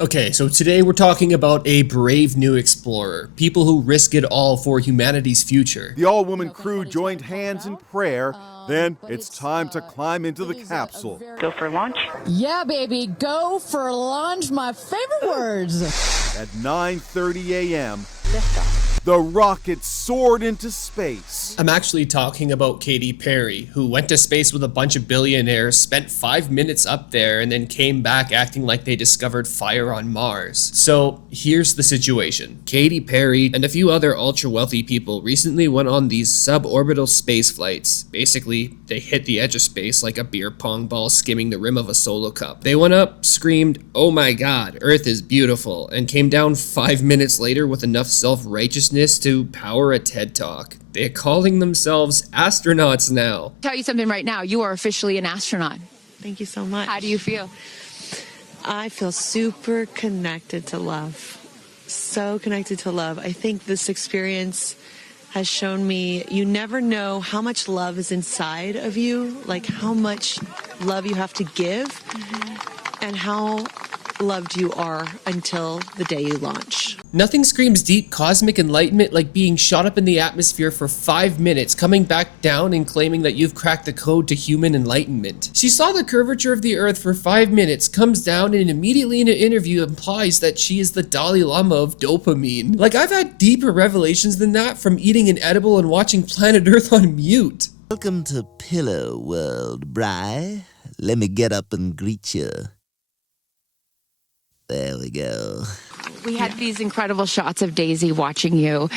Okay, so today we're talking about a brave new explorer, people who risk it all for humanity's future. The all-woman crew joined hands in prayer. Then it's time to climb into the capsule. Go for lunch? Yeah, baby, go for lunch, my favorite words. At 9:30 a.m., Liftoff. the rocket soared into space. I'm actually talking about Patey Perry, who went to space with a bunch of billionaires, spent 5 minutes up there, and then came back acting like they discovered fire on Mars. So here's the situation. Patey Perry and a few other ultra-wealthy people recently went on these suborbital space flights. Basically, they hit the edge of space like a beer pong ball skimming the rim of a solo cup. They went up, screamed, "Oh my god, Earth is beautiful," and came down 5 minutes later with enough self-righteousness to power a TED Talk. They're calling themselves astronauts now. Tell you something right now, you are officially an astronaut. Thank you so much. How do you feel? I feel super connected to love. So connected to love. I think this experience has shown me you never know how much love is inside of you, like how much love you have to give, and how loved you are until the day you launch. Nothing screams deep cosmic enlightenment like being shot up in the atmosphere for 5 minutes, coming back down and claiming that you've cracked the code to human enlightenment. She saw the curvature of the Earth for 5 minutes, comes down, and immediately in an interview implies that she is the Dalai Lama of dopamine. Like, I've had deeper revelations than that from eating an edible and watching Planet Earth on mute. Welcome to Pillow World, Bri. Let me get up and greet you. There we go. We had these incredible shots of Daisy watching you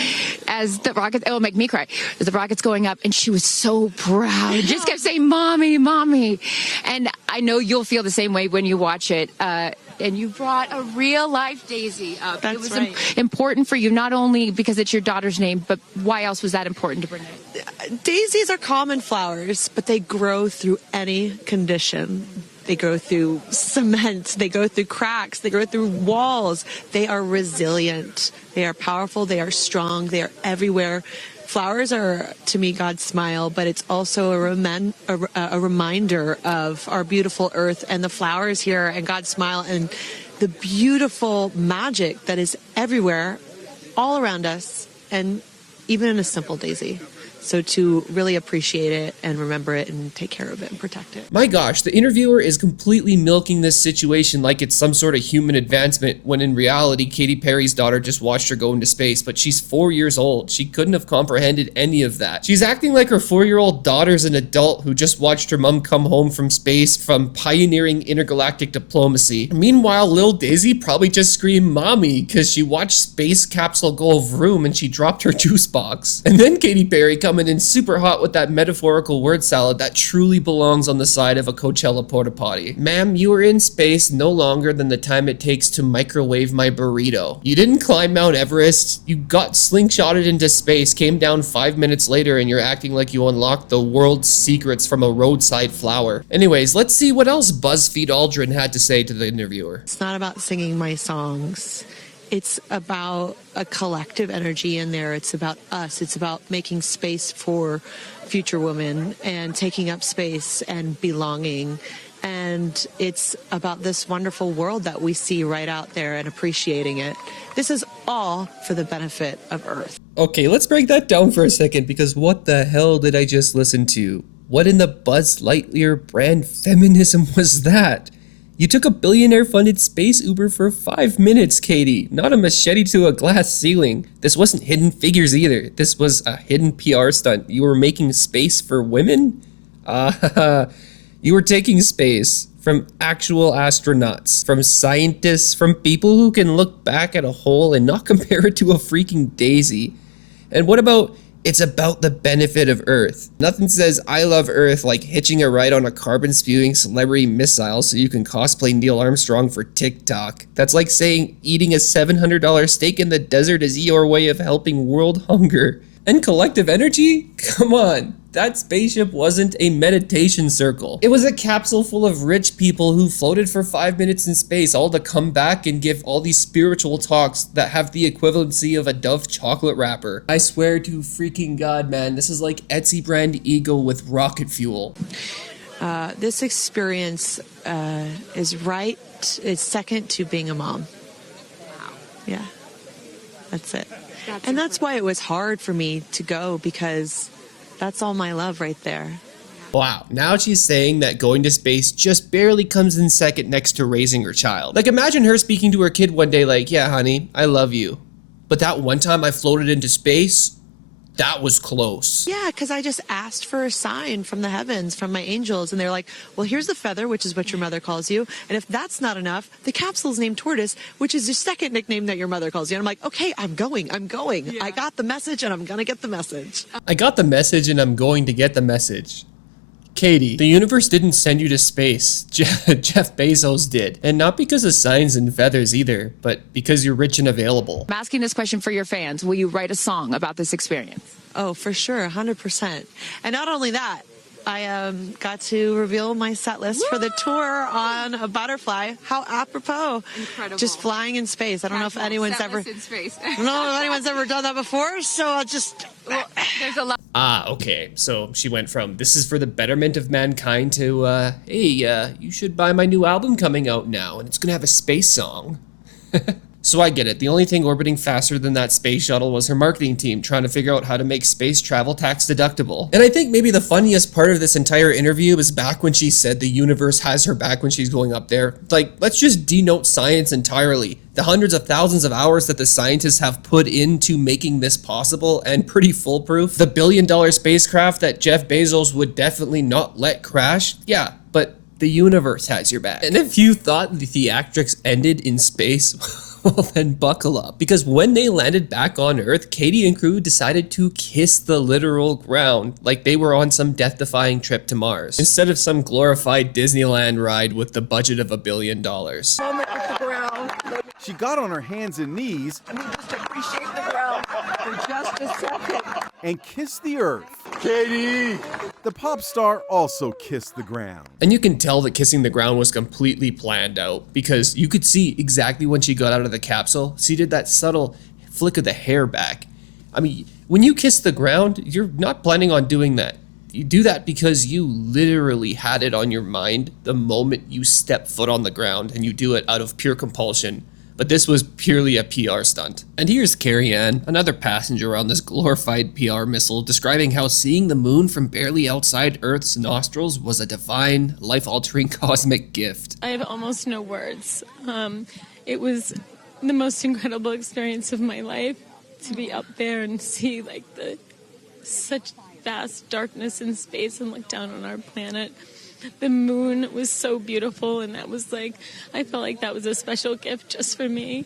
as the rocket, it'll make me cry, as the rocket's going up, and she was so proud. Just kept saying, "Mommy, Mommy." And I know you'll feel the same way when you watch it. And you brought a real life Daisy up. That's it was right. important for you, not only because it's your daughter's name, but why else was that important to bring it? Daisies are common flowers, but they grow through any condition. They grow through cement, they go through cracks, they grow through walls. They are resilient, they are powerful, they are strong, they are everywhere. Flowers are, to me, God's smile, but it's also a reminder of our beautiful earth and the flowers here and God's smile and the beautiful magic that is everywhere, all around us, and even in a simple daisy. So to really appreciate it and remember it and take care of it and protect it. My gosh, the interviewer is completely milking this situation like it's some sort of human advancement, when in reality, Patey Perry's daughter just watched her go into space, but she's 4 years old. She couldn't have comprehended any of that. She's acting like her 4-year-old daughter's an adult who just watched her mom come home from space from pioneering intergalactic diplomacy. Meanwhile, Lil Daisy probably just screamed "Mommy" because she watched space capsule go vroom and she dropped her juice box. And then Patey Perry coming in super hot with that metaphorical word salad that truly belongs on the side of a Coachella porta potty. Ma'am, you were in space no longer than the time it takes to microwave my burrito. You didn't climb Mount Everest, you got slingshotted into space, came down 5 minutes later, and you're acting like you unlocked the world's secrets from a roadside flower. Anyways, let's see what else BuzzFeed Aldrin had to say to the interviewer. It's not about singing my songs. It's about a collective energy in there. It's about us. It's about making space for future women and taking up space and belonging. And it's about this wonderful world that we see right out there and appreciating it. This is all for the benefit of Earth. Okay, let's break that down for a second, because what the hell did I just listen to? What in the Buzz Lightyear brand feminism was that? You took a billionaire-funded space Uber for 5 minutes, Katie, not a machete to a glass ceiling. This wasn't Hidden Figures either. This was a hidden PR stunt. You were making space for women? You were taking space from actual astronauts, from scientists, from people who can look back at a hole and not compare it to a freaking daisy. And what about "it's about the benefit of Earth"? Nothing says "I love Earth" like hitching a ride on a carbon-spewing celebrity missile so you can cosplay Neil Armstrong for TikTok. That's like saying eating a $700 steak in the desert is your way of helping world hunger. And collective energy? Come on. That spaceship wasn't a meditation circle. It was a capsule full of rich people who floated for 5 minutes in space, all to come back and give all these spiritual talks that have the equivalency of a Dove chocolate wrapper. I swear to freaking God, man, this is like Etsy brand ego with rocket fuel. This experience is second to being a mom. Wow. Yeah, that's it. And that's why it was hard for me to go, because that's all my love right there. Wow, now she's saying that going to space just barely comes in second next to raising her child. Like, imagine her speaking to her kid one day like, yeah, honey, I love you. But that one time I floated into space, that was close. Yeah, because I just asked for a sign from the heavens, from my angels, and they're like, well, here's the feather, which is what your mother calls you. And if that's not enough, the capsule's named Tortoise, which is the second nickname that your mother calls you. And I'm like, okay, I'm going. Yeah. I got the message, and I'm going to get the message. I got the message and I'm going to get the message. Katie, the universe didn't send you to space. Jeff Bezos did. And not because of signs and feathers either, but because you're rich and available. I'm asking this question for your fans. Will you write a song about this experience? Oh, for sure, 100%. And not only that, I got to reveal my set list for the tour on a butterfly. How apropos. Incredible. Just flying in space. I don't know if anyone's ever in space. I don't know if anyone's ever done that before, so I'll just There's a lot. Ah, okay. So she went from, this is for the betterment of mankind to, hey, you should buy my new album coming out now, and it's gonna have a space song. So I get it. The only thing orbiting faster than that space shuttle was her marketing team trying to figure out how to make space travel tax deductible. And I think maybe the funniest part of this entire interview is back when she said the universe has her back when she's going up there. Like, let's just denote science entirely. The hundreds of thousands of hours that the scientists have put into making this possible and pretty foolproof. The billion-dollar spacecraft that Jeff Bezos would definitely not let crash. Yeah, but the universe has your back. And if you thought the theatrics ended in space, well then buckle up, because when they landed back on Earth, Katie and crew decided to kiss the literal ground like they were on some death-defying trip to Mars, instead of some glorified Disneyland ride with the budget of $1 billion. She got on her hands and knees and kissed the earth. Katie! The pop star also kissed the ground. And you can tell that kissing the ground was completely planned out, because you could see exactly when she got out of the capsule, she did that subtle flick of the hair back. I mean, when you kiss the ground, you're not planning on doing that. You do that because you literally had it on your mind the moment you step foot on the ground, and you do it out of pure compulsion. But this was purely a PR stunt. And here's Carrie Ann, another passenger on this glorified PR missile, describing how seeing the moon from barely outside Earth's nostrils was a divine, life-altering cosmic gift. I have almost no words. It was the most incredible experience of my life to be up there and see like such vast darkness in space and look down on our planet. The moon was so beautiful, and that was like, I felt like that was a special gift just for me.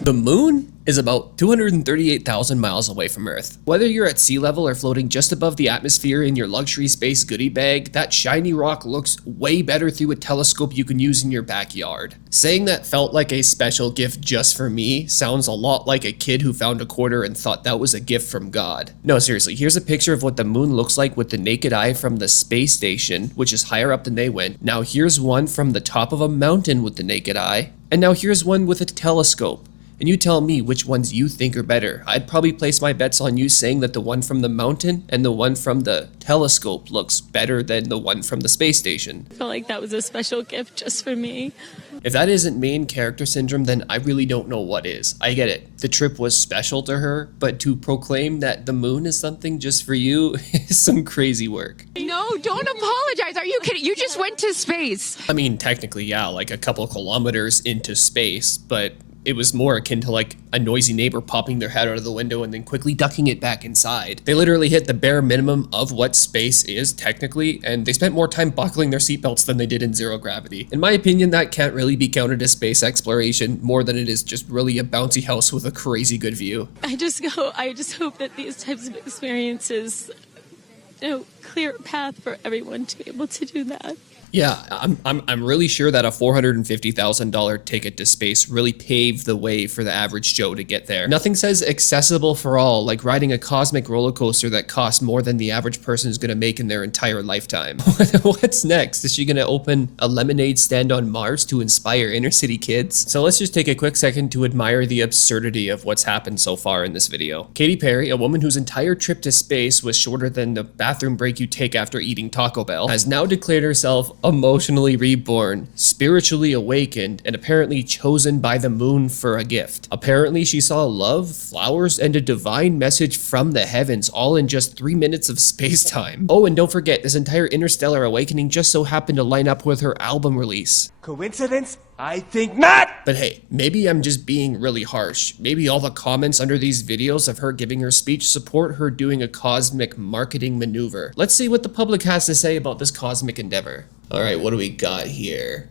The moon is about 238,000 miles away from Earth. Whether you're at sea level or floating just above the atmosphere in your luxury space goodie bag, that shiny rock looks way better through a telescope you can use in your backyard. Saying that felt like a special gift just for me sounds a lot like a kid who found a quarter and thought that was a gift from God. No, seriously, here's a picture of what the moon looks like with the naked eye from the space station, which is higher up than they went. Now here's one from the top of a mountain with the naked eye. And now here's one with a telescope. And you tell me which ones you think are better. I'd probably place my bets on you saying that the one from the mountain and the one from the telescope looks better than the one from the space station. I felt like that was a special gift just for me. If that isn't main character syndrome, then I really don't know what is. I get it. The trip was special to her, but to proclaim that the moon is something just for you is some crazy work. No, don't apologize. Are you kidding? You just went to space. I mean, technically, yeah, like a couple kilometers into space, but it was more akin to like a noisy neighbor popping their head out of the window and then quickly ducking it back inside. They literally hit the bare minimum of what space is technically, and they spent more time buckling their seatbelts than they did in zero gravity. In my opinion, that can't really be counted as space exploration more than it is just really a bouncy house with a crazy good view. I just hope that these types of experiences, clear a path for everyone to be able to do that. Yeah, I'm really sure that a $450,000 ticket to space really paved the way for the average Joe to get there. Nothing says accessible for all like riding a cosmic roller coaster that costs more than the average person is going to make in their entire lifetime. What's next? Is she going to open a lemonade stand on Mars to inspire inner city kids? So let's just take a quick second to admire the absurdity of what's happened so far in this video. Patey Perry, a woman whose entire trip to space was shorter than the bathroom break you take after eating Taco Bell, has now declared herself emotionally reborn, spiritually awakened, and apparently chosen by the moon for a gift. Apparently she saw love, flowers, and a divine message from the heavens all in just 3 minutes of space-time. Oh, and don't forget, this entire interstellar awakening just so happened to line up with her album release. Coincidence? I think not! But hey, maybe I'm just being really harsh. Maybe all the comments under these videos of her giving her speech support her doing a cosmic marketing maneuver. Let's see what the public has to say about this cosmic endeavor. Alright, what do we got here?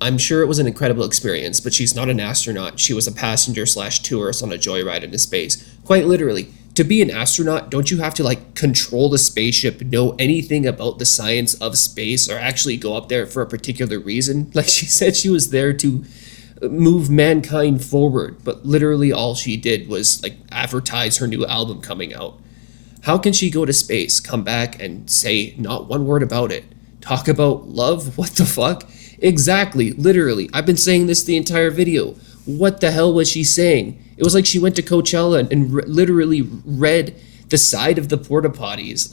I'm sure it was an incredible experience, but she's not an astronaut. She was a passenger/tourist on a joyride into space. Quite literally. To be an astronaut, don't you have to like control the spaceship, know anything about the science of space, or actually go up there for a particular reason? Like she said she was there to move mankind forward, but literally all she did was like advertise her new album coming out. How can she go to space, come back, and say not one word about it? Talk about love? What the fuck? Exactly, literally. I've been saying this the entire video. What the hell was she saying? It was like she went to Coachella and literally read the side of the porta potties.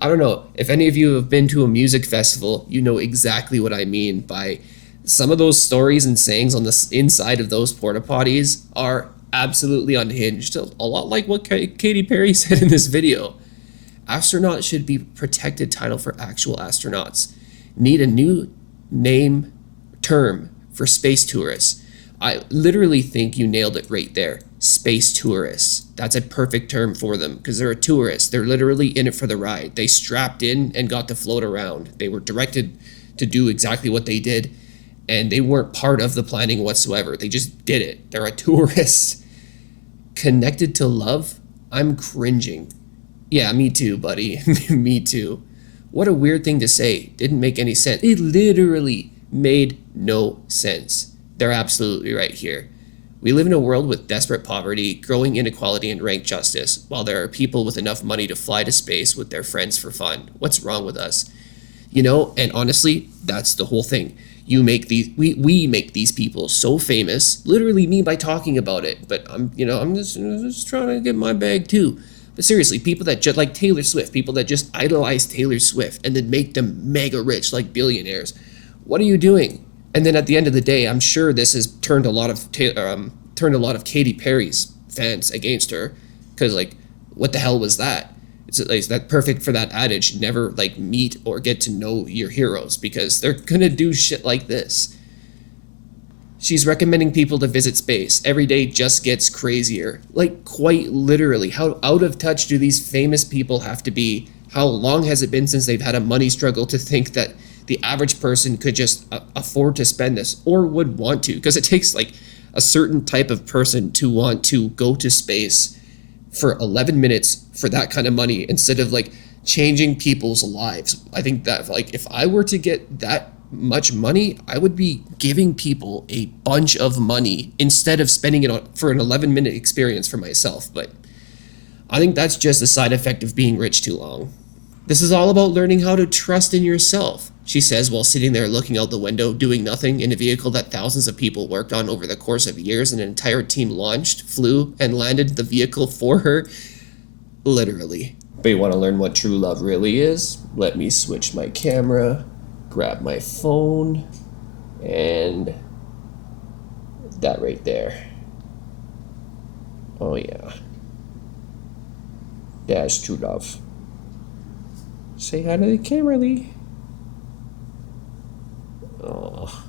I don't know. If any of you have been to a music festival, you know exactly what I mean by some of those stories and sayings on the inside of those porta potties are absolutely unhinged. A lot like what Patey Perry said in this video. Astronauts should be protected title for actual astronauts. Need a new name term for space tourists. I literally think you nailed it right there. Space tourists. That's a perfect term for them because they're a tourist. They're literally in it for the ride. They strapped in and got to float around. They were directed to do exactly what they did, and they weren't part of the planning whatsoever. They just did it. They're a tourist. Connected to love? I'm cringing. Yeah, me too, buddy. Me too. What a weird thing to say. Didn't make any sense. It literally made no sense. They're absolutely right here. We live in a world with desperate poverty, growing inequality, and rank justice, while there are people with enough money to fly to space with their friends for fun. What's wrong with us? You know, and honestly, that's the whole thing. We make these people so famous, literally me by talking about it, but I'm just trying to get my bag too. But seriously, people that just like Taylor Swift, people that just idolize Taylor Swift and then make them mega rich like billionaires. What are you doing? And then at the end of the day, I'm sure this has turned a lot of Katy Perry's fans against her, because like, what the hell was that? It's like that perfect for that adage: never like meet or get to know your heroes, because they're gonna do shit like this. She's recommending people to visit space. Every day just gets crazier. Like, quite literally, how out of touch do these famous people have to be? How long has it been since they've had a money struggle to think that the average person could just afford to spend this, or would want to? Because it takes like a certain type of person to want to go to space for 11 minutes for that kind of money, instead of like changing people's lives. I think that like if I were to get that much money, I would be giving people a bunch of money instead of spending it on for an 11-minute experience for myself. But I think that's just a side effect of being rich too long. This is all about learning how to trust in yourself, she says while sitting there looking out the window, doing nothing in a vehicle that thousands of people worked on over the course of years, and an entire team launched, flew, and landed the vehicle for her. Literally. But you want to learn what true love really is? Let me switch my camera, grab my phone, and that right there. Oh yeah. That's true love. Say hi to the camera, Lee. Oh.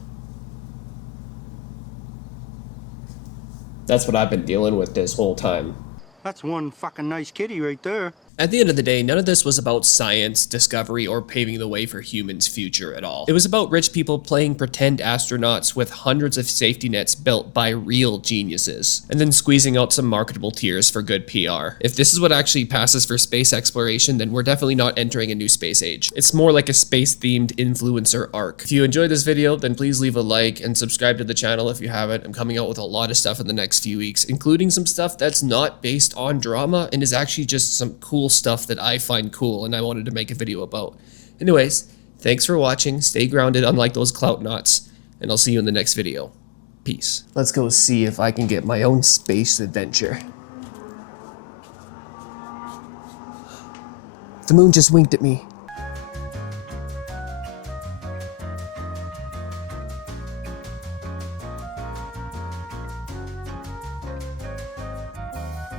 That's what I've been dealing with this whole time. That's one fucking nice kitty right there. At the end of the day, none of this was about science, discovery, or paving the way for humans' future at all. It was about rich people playing pretend astronauts with hundreds of safety nets built by real geniuses, and then squeezing out some marketable tiers for good PR. If this is what actually passes for space exploration, then we're definitely not entering a new space age. It's more like a space-themed influencer arc. If you enjoyed this video, then please leave a like and subscribe to the channel if you haven't. I'm coming out with a lot of stuff in the next few weeks, including some stuff that's not based on drama and is actually just some cool stuff that I find cool and I wanted to make a video about. Anyways, thanks for watching, stay grounded unlike those clout knots, and I'll see you in the next video. Peace. Let's go see if I can get my own space adventure. The moon just winked at me.